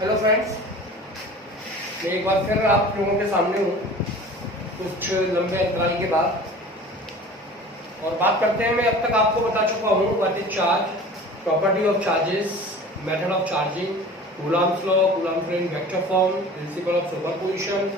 Hello friends, मैं एक बार फिर आप लोगों के सामने हूँ कुछ लंबे अंतराल के बाद। और बात करते हैं, मैं अब तक आपको बता चुका हूँ what is charge, property of charges, method of charging, Coulomb's law, Coulomb's law in vector form, principle of superposition.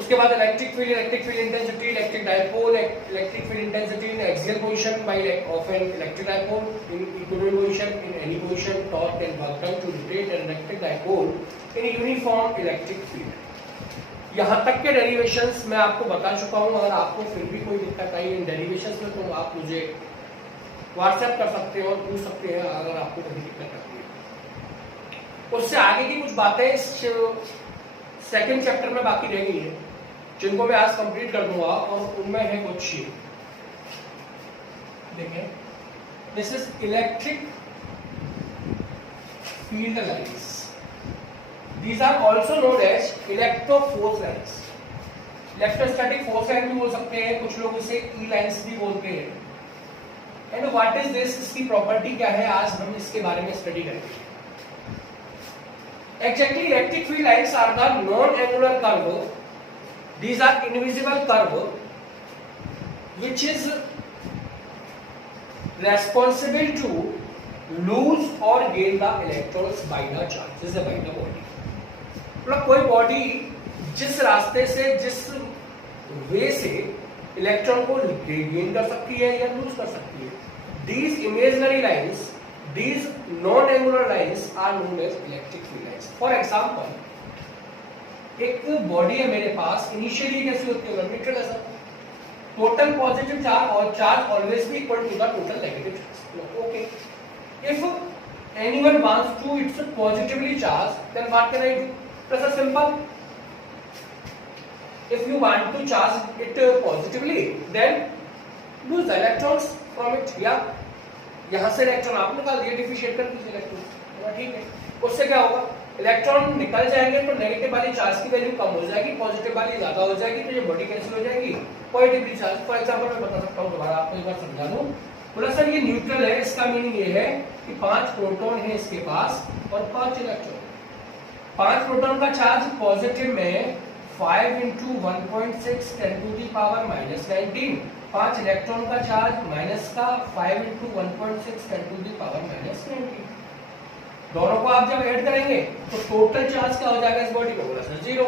उसके बाद electric field intensity, electric dipole, electric field intensity in axial position by of an electric dipole in equilibrium position in any position, torque and work done to rotate an electric dipole in uniform electric field. यहाँ तक के derivations मैं आपको बता चुका हूँ। अगर आपको फिर भी कोई दिक्कत आई इन डेरिवेशंस में तो आप मुझे व्हाट्सएप कर सकते हो और पूछ सकते हैं अगर आपको कोई दिक्कत आती है। उससे आगे की कुछ बातें सेकंड चैप्टर में बाकी रह गई है, जिनको मैं आज कंप्लीट कर दूंगा, और उनमें है कुछ ही। देखें, this is electric field lines, these are also known as electroforce lines. Electrostatic force line भी बोल सकते हैं, कुछ लोग इसे ई लाइंस भी बोलते हैं। एंड व्हाट इज दिस, इसकी प्रॉपर्टी क्या है, आज हम इसके बारे में स्टडी करेंगे। Exactly, electric field lines are the non-angular curve. These are invisible curve which is responsible to lose or gain the electrons by the charges by the body. मतलब कोई बॉडी जिस रास्ते से, जिस वे से इलेक्ट्रॉन को गेन कर सकती है या लूज कर सकती है, these imaginary lines, these non-angular lines are known as electric field lines. For example, एक बॉडी है मेरे पास, इनिशियली कैसी होती है, न्यूट्रल है सर, टोटल पॉजिटिव चार्ज और चार्ज ऑलवेज भी equal to the total negative charge. Okay, if anyone wants to its positively charge, then what can I do? Press simple, if you want to charge it positively, then lose the electrons from it. या यहाँ से electron आप निकाल दिए, deficit कर दीजिए electron, ठीक है। उससे क्या होगा, इलेक्ट्रॉन निकल जाएंगे तो नेगेटिव वाली चार्ज की वैल्यू कम हो जाएगी, पॉजिटिव वाली ज्यादा हो जाएगी, तो ये बॉडी कैंसिल हो जाएगी, पॉजिटिवली चार्ज। फॉर एग्जांपल मैं बता सकता हूँ, दोबारा आपको एक बार समझा दूं। बोला सर ये न्यूट्रल है, इसका मीनिंग ये है कि 5 प्रोटॉन है इसके पास और 5 इलेक्ट्रॉन। 5 प्रोटॉन का चार्ज पॉजिटिव में 5 × 1.6 10⁻⁻19। 5 इलेक्ट्रॉन का चार्ज माइनस का 5 × 1.6 10⁻⁻19। दोनों को आप जब ऐड करेंगे तो टोटल चार्ज क्या हो जाएगा इस बॉडी को? बोला सर 0।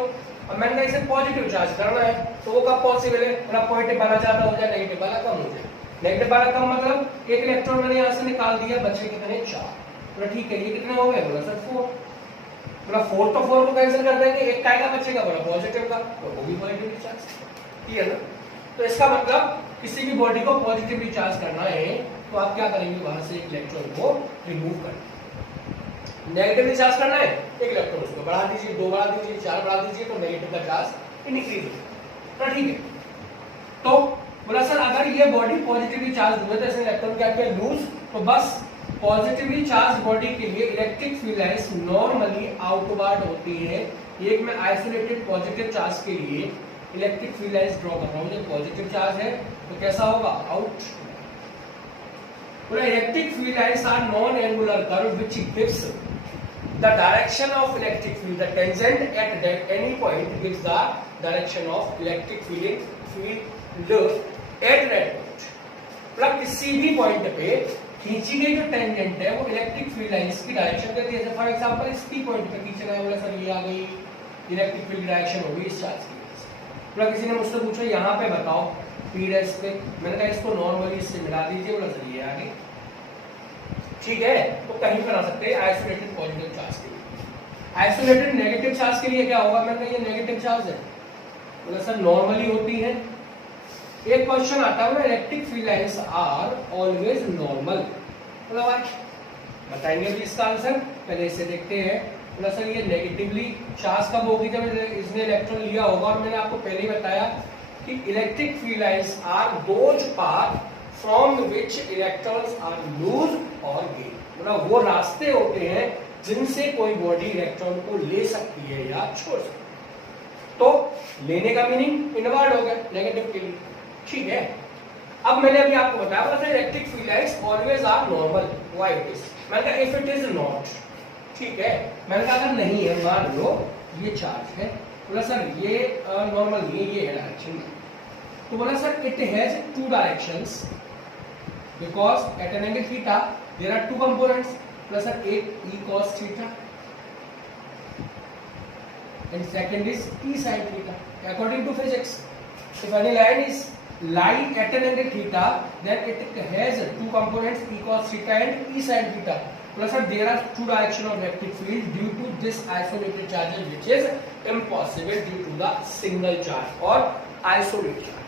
अब मैंने इसे पॉजिटिव चार्ज करना है तो वो कब पॉसिबल है? बोला पॉजिटिव वाला ज्यादा हो जाए, नेगेटिव वाला कम हो जाए। नेगेटिव वाला कम मतलब एक इलेक्ट्रॉन मैंने यहाँ से निकाल दिया, बचे कितने? 4। बोला ठीक है, ये कितने हो गए? बोला सर 4। बोला 4 तो 4 को कैंसिल कर देंगे, एक का बचेगा, बोला पॉजिटिव का, और वो भी पॉजिटिवली चार्ज, ठीक है ना। तो इसका मतलब किसी भी बॉडी को पॉजिटिवली चार्ज करना है तो आप क्या करेंगे, वहां से एक इलेक्ट्रॉन को रिमूव करेंगे। नेगेटिवली चार्ज करना है, एक इलेक्ट्रॉन उसको बढ़ा दीजिए, 2 बढ़ा दीजिए, 4 बढ़ा दीजिए, तो नेगेटिव का चार्ज इंक्रीज होगा, ठीक है। तो बोला सर अगर ये बॉडी पॉजिटिवली चार्ज हुए तो इसने इलेक्ट्रॉन क्या किया? लूज। तो बस पॉजिटिवली चार्ज बॉडी के लिए electric field lines normally outward होती है। एक मैं आइसोलेटेड पॉजिटिव चार्ज के लिए इलेक्ट्रिक फील्ड लाइंस ड्रॉ कर रहा हूं, जब पॉजिटिव चार्ज है तो कैसा होगा? Out. Electric field lines are non angular curve which gives the direction of electric field. The tangent at that any point gives the direction of electric field at that point. मतलब किसी भी point पे खींची गई जो tangent है वो electric field lines की डायरेक्शन देती है। फॉर एग्जांपल इसी पॉइंट पे खींचना है, बोला सर ये आ गई इलेक्ट्रिक फील्ड डायरेक्शन होगी इस चार्ज की। बोला किसी ने मुझसे पूछा यहाँ पे बताओ पी डैश पे, मैंने कहा इसको नॉर्मली इससे मिला दीजिए, बोला सर ये आ गई, ठीक है। तो कहीं पर आ सकते हैं आइसोलेटेड पॉजिटिव चार्ज के लिए। आइसोलेटेड नेगेटिव चार्ज के लिए क्या होगा? मैंने ये नेगेटिव चार्ज है, बोला सर नॉर्मली होती है। एक क्वेश्चन आता है electric field lines are always normal, मतलब बताएंगे भी इसका आंसर, पहले इसे देखते हैं। बोला सर ये नेगेटिवली चार्ज कब होगी? जब इसने इलेक्ट्रॉन लिया होगा। और मैंने आपको पहले ही बताया कि electric field lines are those path from which electrons are lose और गेन, मतलब वो रास्ते होते हैं जिनसे कोई बॉडी इलेक्ट्रॉन को ले सकती है या छोड़ सकती है। तो लेने का मीनिंग इनवर्ड हो गया नेगेटिव के लिए, ठीक है। अब मैंने अभी आपको बताया electric field lines always are normal, why it is, मैंने कहा इफ इट इज नॉट, ठीक है, मैंने कहा अगर नहीं है, मान लो ये चार्ज है, बोला सर ये नॉर्मल नहीं है, ये है डायरेक्शन में, तो बोला sir it has two directions because at an angle theta there are two components, plus sir एक e cos theta and second is e sin theta. According to physics, if any line is lying at an angle theta, then it has two components e cos theta and e sin theta. Plus there are two direction of electric field due to this isolated charges, which is impossible due to the single charge or isolated charge.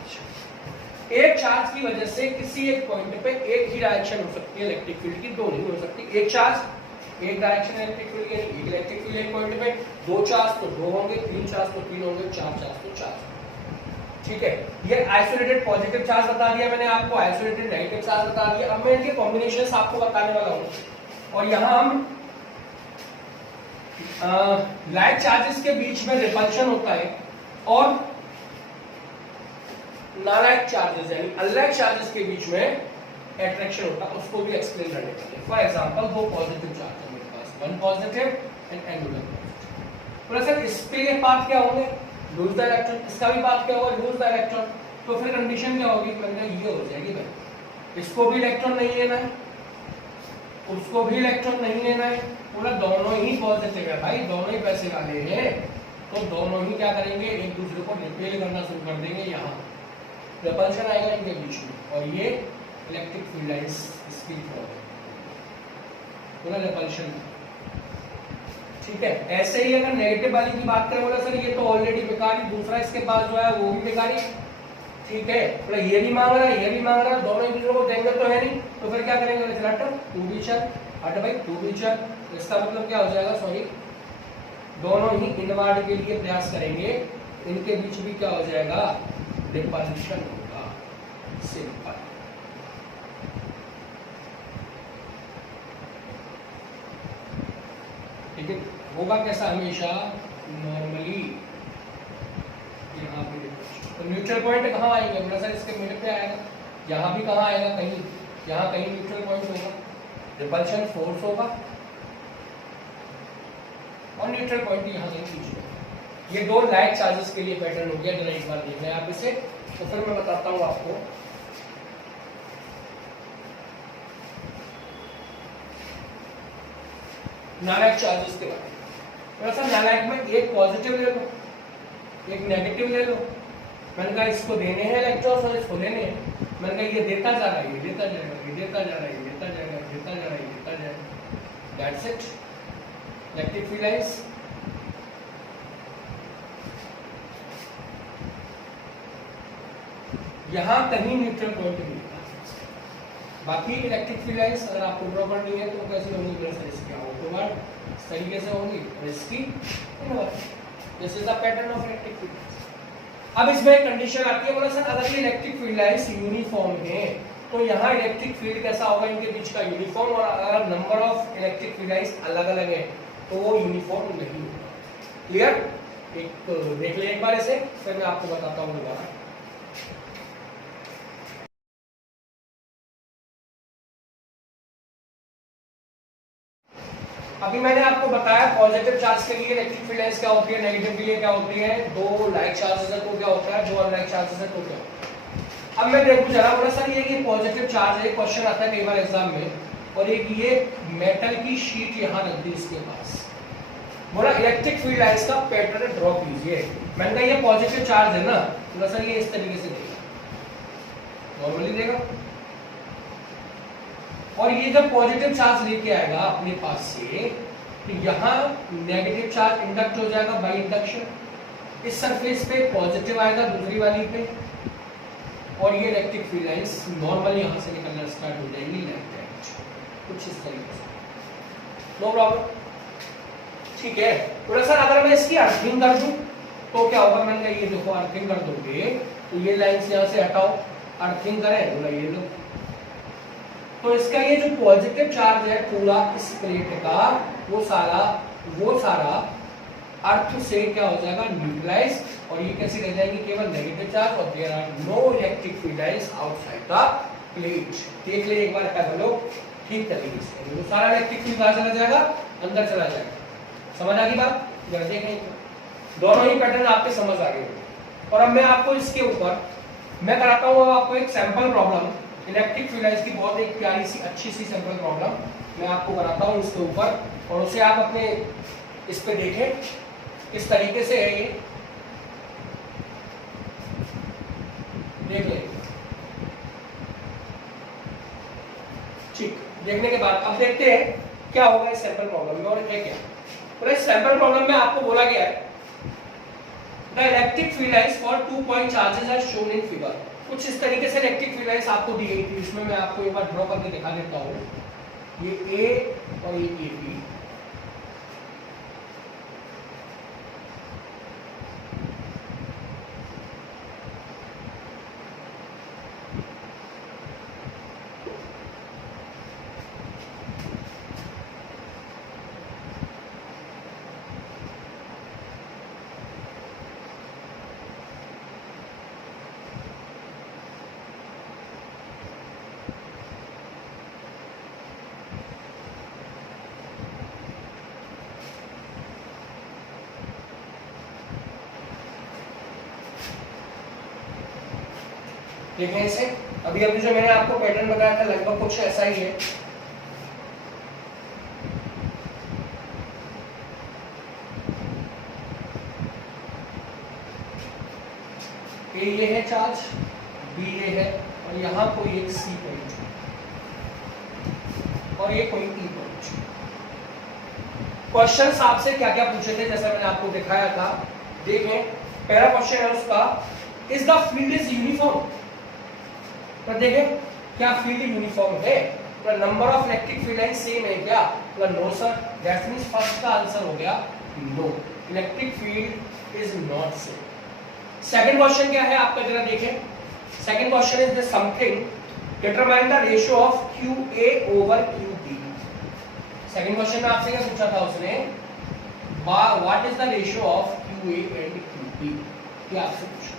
एक charge की वजह से किसी एक point पे एक ही direction हो सकती है इलेक्ट्रिक फील्ड की, दो नहीं हो सकती। एक चार्ज एक डायरेक्शन इलेक्ट्रिक फील्ड यानी एक इलेक्ट्रिक फील्ड एक पॉइंट पे, दो चार्ज तो दो होंगे, तीन चार्ज तो तीन होंगे, चार चार्ज तो चार। ठीक है, ये आइसोलेटेड पॉजिटिव चार्ज बता दिया मैंने आपको, आइसोलेटेड नेगेटिव चार्ज बता दिया। अब मैं इनके कॉम्बिनेशंस आपको बताने वाला हूं। और यहां हम लाइक चार्जेस के बीच में रिपल्शन होता है और नालायक चार्जेस यानी अनलाइक चार्जेस के बीच में अट्रैक्शन होता है, उसको भी एक्सप्लेन करने वाले। फॉर एग्जांपल दो पॉजिटिव चार्ज है मेरे पास, one positive and angular positive. तो सर इसके पाथ क्या होंगे? Lose the electron. इसका भी पाथ क्या होगा? Lose the electron. तो फिर कंडीशन क्या होगी? मैंने ये हो जाएगी भाई, इसको भी इलेक्ट्रॉन नहीं लेना है, उसको भी इलेक्ट्रॉन नहीं लेना है, पूरा दोनों ही पॉजिटिव है भाई, दोनों ही पैसे वाले हैं, तो दोनों ही क्या करेंगे? एक दूसरे को रिपेल करना शुरू कर देंगे। यहाँ रिपल्शन आएगा इनके बीच में और ये इलेक्ट्रिक फील्ड लाइंस इसकी पूरा रिपल्शन। ठीक है, ऐसे ही अगर नेगेटिव वाली की बात करें, बोला सर ये तो ऑलरेडी बेकार ही, दूसरा इसके पास जो है वो भी बेकार ही। ठीक है, बोला ये भी मांग रहा है, ये भी मांग रहा है, दोनों एक दूसरे को देंगे तो है नहीं, तो फिर क्या करेंगे? हट टू भी चल, हट भाई टू भी चल। इसका मतलब क्या हो जाएगा? सॉरी, दोनों ही इनवर्ड के लिए प्रयास करेंगे, इनके बीच भी क्या हो जाएगा? रिपल्शन होगा। सिंपल। ठीक है, होगा कैसा? हमेशा नॉर्मली यहाँ पे तो न्यूट्रल पॉइंट कहाँ आएंगे? बोला सर इसके मिड पे आएगा। यहाँ भी कहाँ आएगा? कहीं यहाँ कहीं न्यूट्रल पॉइंट होगा, रिपल्शन फोर्स होगा और न्यूट्रल पॉइंट यहाँ कहीं बीच में। ये दो लाइक चार्जेस के लिए पैटर्न हो गया। जरा एक बार देखना है आप इसे, तो फिर मैं बताता हूँ आपको। नालायक चार्जेस के बारे में। वैसा नालायक में एक पॉजिटिव ले लो, एक नेगेटिव ले लो। मैंने कहा इसको देने हैं इलेक्ट्रॉन्स और इसको लेने हैं। मैंने कहा ये देता जा रहा है, ये देता जाएगा, ये देता जा रहा है, ये देता जाएगा, देता जा रहा है, ये देता जाएगा। That's it, electric field lines. यहां कहीं न्यूट्रल पॉइंट नहीं था। बाकी इलेक्ट्रिक फील्ड लाइंस अगर आपको प्रॉपर नहीं है तो कैसे होंगी? मेरे इसकी आउटवर्ड इस तरीके से होंगी और इसकी inward. This is the pattern of electric field. अब इसमें एक कंडीशन आती है, बोला सर अगर ये इलेक्ट्रिक फील्ड लाइंस यूनिफॉर्म है तो यहाँ इलेक्ट्रिक फील्ड कैसा होगा? इनके बीच का यूनिफॉर्म। और अगर number of electric field lines अलग अलग है तो वो यूनिफॉर्म नहीं होगा। क्लियर? एक देख ले एक बार इसे, फिर मैं आपको बताता हूँ दोबारा। अभी मैंने आपको बताया पॉजिटिव चार्ज के लिए इलेक्ट्रिक फील्ड लाइंस क्या होती है, नेगेटिव के लिए क्या होती है। दो लाइक चार्जेस है तो क्या होता है, दो अनलाइक चार्जेस है तो क्या होता है। अब मैं देखूं जरा, बोला सर ये कि पॉजिटिव चार्ज है, क्वेश्चन आता है कई बार एग्जाम में, और एक ये मेटल की शीट यहाँ रख दी इसके पास। बोला इलेक्ट्रिक फील्ड लाइंस का पैटर्न ड्रॉ कीजिए। मैंने कहा ये पॉजिटिव चार्ज है ना, बोला सर ये इस तरीके से देगा, नॉर्मली देगा। और ये जब पॉजिटिव चार्ज लेके आएगा अपने पास से, तो यहाँ नेगेटिव चार्ज इंडक्ट हो जाएगा बाय इंडक्शन। इस सरफेस पे पॉजिटिव आएगा दूसरी वाली पे, और ये इलेक्ट्रिक फील्ड लाइंस नॉर्मली यहाँ से निकलना स्टार्ट हो जाएंगी लाइक दैट, कुछ इस तरीके से। No problem. ठीक है, तो सर अगर मैं इसकी अर्थिंग कर दूं तो क्या होगा? मैंने कहा ये देखो अर्थिंग कर दोगे तो ये लाइंस यहाँ से हटाओ, अर्थिंग करें, बोला ये लो। तो इसका ये जो पॉजिटिव चार्ज है पूरा इस प्लेट का, वो सारा अर्थ से क्या हो जाएगा? न्यूट्रलाइज। और ये कैसे रह जाएंगे? केवल नेगेटिव चार्ज, और there are no electric field lines outside the plate. देख ले एक बार, है बोलो ठीक तरीके से, तो सारा इलेक्ट्रिक फील्ड कहां चला जाएगा? अंदर चला जाएगा। समझ आ गई बात? जरा देखें, दोनों ही पैटर्न आपके समझ आ गए। और अब मैं आपको इसके ऊपर मैं कराता हूँ आपको एक sample problem, electric field lines की बहुत एक प्यारी सी अच्छी सी सैंपल प्रॉब्लम मैं आपको कराता हूँ इसके ऊपर, और उसे आप अपने इस पे देखें किस तरीके से है ये, देख लें। ठीक, देखने के बाद अब देखते हैं क्या होगा इस सैंपल प्रॉब्लम में और है क्या। तो इस सैंपल प्रॉब्लम में आपको बोला गया है the electric field lines for 2 point charges are shown in figure. कुछ इस तरीके से इलेक्ट्रिक फील्ड लाइंस आपको दी गई थी, इसमें मैं आपको एक बार ड्रॉ करके दिखा देता हूँ। ये ए और ये बी, देखें इसे। अभी अभी जो मैंने आपको पैटर्न बताया था लगभग कुछ ऐसा ही है। ए ये है चार्ज, बी ये है, और यहाँ कोई एक सी पॉइंट और ये कोई ई पॉइंट। क्वेश्चन आपसे क्या क्या पूछे थे जैसा मैंने आपको दिखाया था। देखें पहला क्वेश्चन है उसका, is the field is uniform. तो देखें क्या फील्ड यूनिफॉर्म है, तो number of electric field line same है क्या, तो no sir, that means first का आंसर हो गया no, electric field is not same. Second question क्या है आपका, जरा देखें। Second question is the something determine the ratio of QA over QB। Second question में आपसे क्या पूछा था उसने, what is the ratio of QA and QB, क्या आपसे पूछा।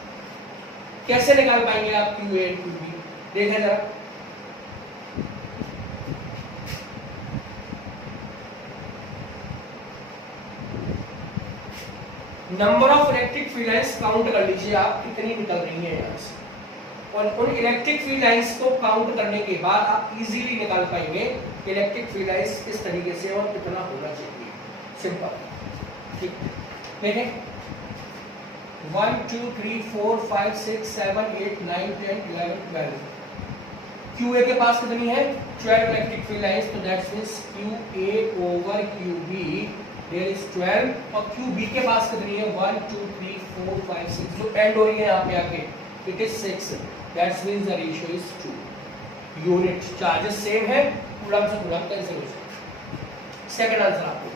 कैसे निकाल पाएंगे आप QA एंड QB, देखें जरा। Number of electric field lines count कर लीजिए आप कितनी निकल रही है यहाँ से, और उन इलेक्ट्रिक फील्ड लाइंस को काउंट करने के बाद आप इजीली निकाल पाएंगे कि इलेक्ट्रिक फील्ड लाइंस किस तरीके से और कितना होना चाहिए। सिंपल, ठीक। देखें 1 2 3 4 5 6 7 8 9 10 11 12, QA के पास कितनी है 12 इलेक्ट्रिक फील्ड लाइंस, तो that's means QA over QB there is 12, और QB के पास कितनी है 1 2 3 4 5 6, जो एंड हो रही है यहाँ पे आके it is 6, that's means the ratio is 2। Unit charges same है, कूलम से कूलम कैंसिल हो जाएगा। सेकंड आंसर आपको।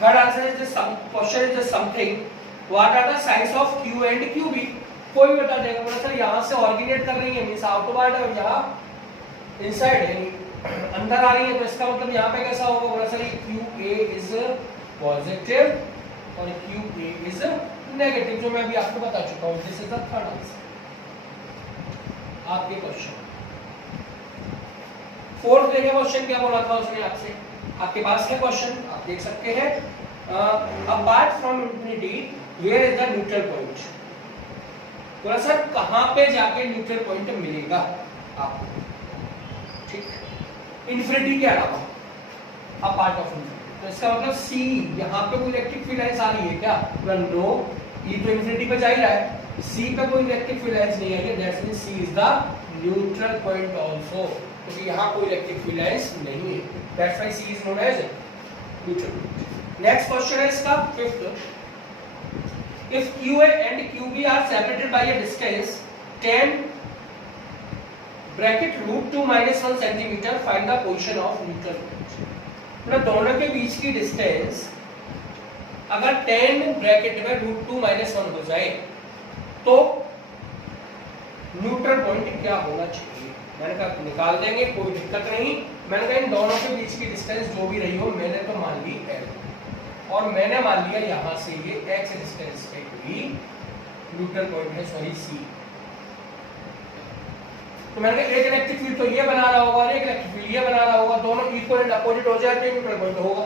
Third answer is the question is the something what are the size of Q and QB। कोई भी बता देगा, बोला सर यहाँ से ऑर्डिनेट कर रही है मींस आउटवर्ड है और यहाँ इनसाइड है अंदर आ रही है, तो इसका मतलब यहाँ पे कैसा होगा, बोला सर QA इज पॉजिटिव और QA इज नेगेटिव, जो मैं अभी आपको बता चुका हूँ। This is the third answer आपके क्वेश्चन। फोर्थ देखिए क्वेश्चन क्या बोला था उसने आपसे, आपके पास है क्वेश्चन, आप देख सकते हैं। Apart from infinity where is the neutral point. बोला सर कहां पे जाके न्यूट्रल पॉइंट मिलेगा आपको, ठीक, इंफिनिटी के अलावा, अपार्ट ऑफ इंफिनिटी। तो इसका मतलब C, यहाँ पे कोई इलेक्ट्रिक फील्ड लाइंस आ रही है क्या, नो, ये तो इंफिनिटी पे जा ही रहा है, C पे कोई इलेक्ट्रिक फील्ड लाइंस नहीं है, that's means C is the neutral point also, क्योंकि यहाँ कोई इलेक्ट्रिक फील्ड लाइंस नहीं है, that's why C is known as neutral. Next question है इसका fifth, if QA and QB are separated by a distance 10 bracket root 2 minus 1 centimeter, find the position of neutral point। मतलब दोनों के बीच की distance अगर 10 bracket में root 2 minus 1 हो जाए तो न्यूट्रल पॉइंट क्या होना चाहिए। मैंने कहा निकाल देंगे, कोई दिक्कत नहीं। मैंने कहा इन दोनों के बीच की डिस्टेंस जो भी रही हो, मैंने तो मान ली L, और मैंने मान लिया यहाँ से ये x डिस्टेंस पे कोई न्यूट्रल पॉइंट है, सॉरी C। तो मैंने कहा एक इलेक्ट्रिक फील्ड तो ये बना रहा होगा और एक इलेक्ट्रिक फील्ड ये बना रहा होगा, दोनों इक्वल एंड अपोजिट हो जाए तो न्यूट्रल पॉइंट होगा।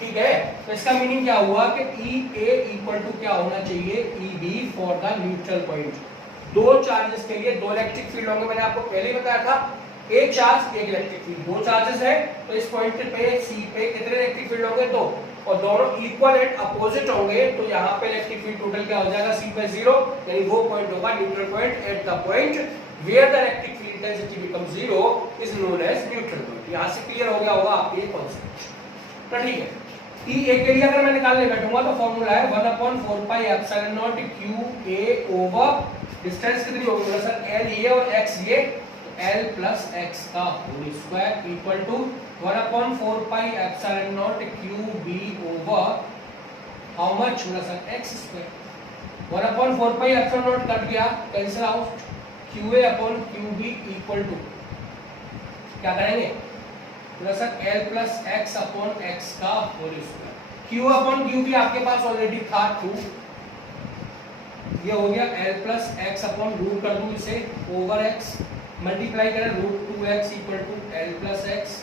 ठीक है, तो इसका मीनिंग क्या हुआ कि ई ए इक्वल टू क्या होना चाहिए, E B for the neutral point. दो चार्जेस के लिए दो इलेक्ट्रिक फील्ड होंगे, मैंने आपको पहले ही बताया था, एक चार्ज एक इलेक्ट्रिक फील्ड, दो चार्जेस है तो इस पॉइंट पे सी पे कितने इलेक्ट्रिक फील्ड होंगे, दो, और दोनों इक्वल एंड अपोजिट होंगे, तो यहाँ पे इलेक्ट्रिक फील्ड टोटल क्या हो जाएगा, सी पे 0, यानी वो पॉइंट होगा neutral point. At the point where the electric field intensity becomes 0 is known as neutral point. यहाँ से क्लियर हो गया होगा आपके कॉन्सेप्ट, तो ठीक है। ई ए के लिए अगर मैं निकालने बैठूंगा तो फॉर्मूला है 1/4 pi epsilon naught q a over distance कितनी होगी सर, एल ये और एक्स ये, एल प्लस एक्स का whole square equal to 1/4 pi epsilon naught q b over how much होगा sir, x square. 1/4 pi epsilon naught cut गया, cancel out, q a upon q b equal to क्या करेंगे sir, l plus x upon x का whole square. Q upon q भी आपके पास already था 2, ये हो गया L plus x upon root कर दूं इसे ओवर एक्स, मल्टीप्लाई करें root 2x equal to L plus x,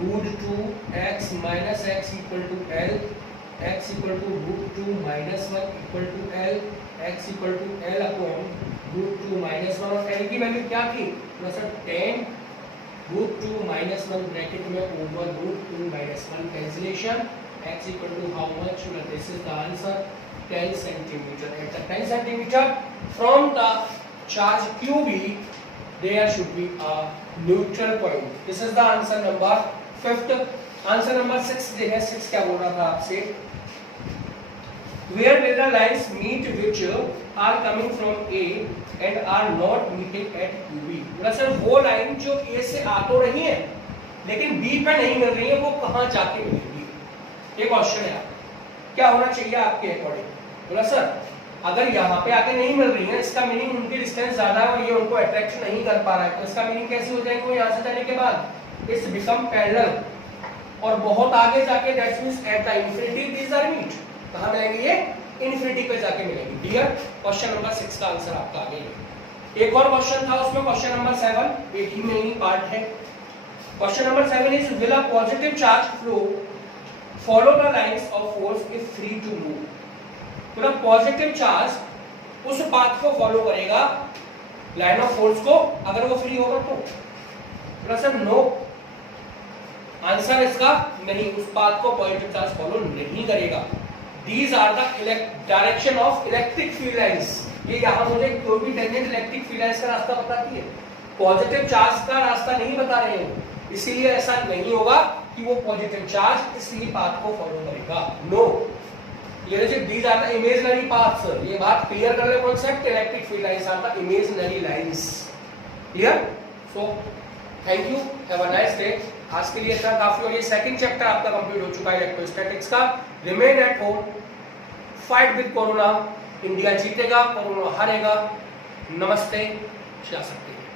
root 2x minus x equal to L, x equal to root 2 minus 1 equal to L, x equal to L upon root 2 minus 1, और L की value क्या थी sir 10 root 2 minus 1 bracket में over root 2 minus 1 cancellation, x equal to how much, this is the answer 10 centimetre. At the 10 centimetre from the charge QB there should be a neutral point. This is the answer number 5th. Answer number 6 देखिए, 6 क्या बोल रहा था आपसे, where lateral lines meet which are coming from A and are not meeting at QB। Sir वो line जो A से आ तो रही है लेकिन B पे नहीं मिल रही है, वो कहाँ जाके मिलेगी, ये क्वेश्चन है। क्या होना चाहिए आपके अकॉर्डिंग, बोला सर अगर यहाँ पे आके नहीं मिल रही है, इसका मीनिंग उनकी डिस्टेंस ज्यादा है और ये उनको अट्रैक्ट नहीं कर पा रहा है, तो इसका मीनिंग कैसे हो जाएगा, यहाँ से जाने के बाद इट्स बिकम पैरेलल, और बहुत आगे जाके that means at the infinity these are meet, कहाँ मिलेंगे ये, इन्फिनिटी पे जाके मिलेंगे। क्लियर, क्वेश्चन नंबर 6 का आंसर आपका आ गया। एक और क्वेश्चन था उसमें, क्वेश्चन नंबर 7 एक ही में ही पार्ट है। Question number 7 is will a positive charge flow follow the lines of force if free to move. पूरा पॉजिटिव चार्ज उस पाथ को फॉलो करेगा लाइन ऑफ फोर्स को, अगर वो फ्री होगा तो, प्लस नो, आंसर इसका नहीं, उस पाथ को पॉजिटिव चार्ज फॉलो नहीं करेगा। These are the direction of electric field lines. ये यहाँ मुझे कोई भी टेंजेंट इलेक्ट्रिक फील्ड लाइंस का रास्ता बताती है, पॉजिटिव चार्ज का रास्ता नहीं बता रहे हैं, इसीलिए ऐसा नहीं होगा कि वो पॉजिटिव चार्ज इसी पाथ को फॉलो करेगा। नो, ये these are the imaginary paths, ये बात क्लियर कर ले concept, electric field lines are the imaginary lines. Clear, so thank you, have a nice day. आज के लिए इतना काफी, और ये सेकंड चैप्टर आपका कंप्लीट हो चुका है इलेक्ट्रोस्टैटिक्स का। Remain at home, fight with corona, India जीतेगा, कोरोना हारेगा। नमस्ते, जा सकते हैं।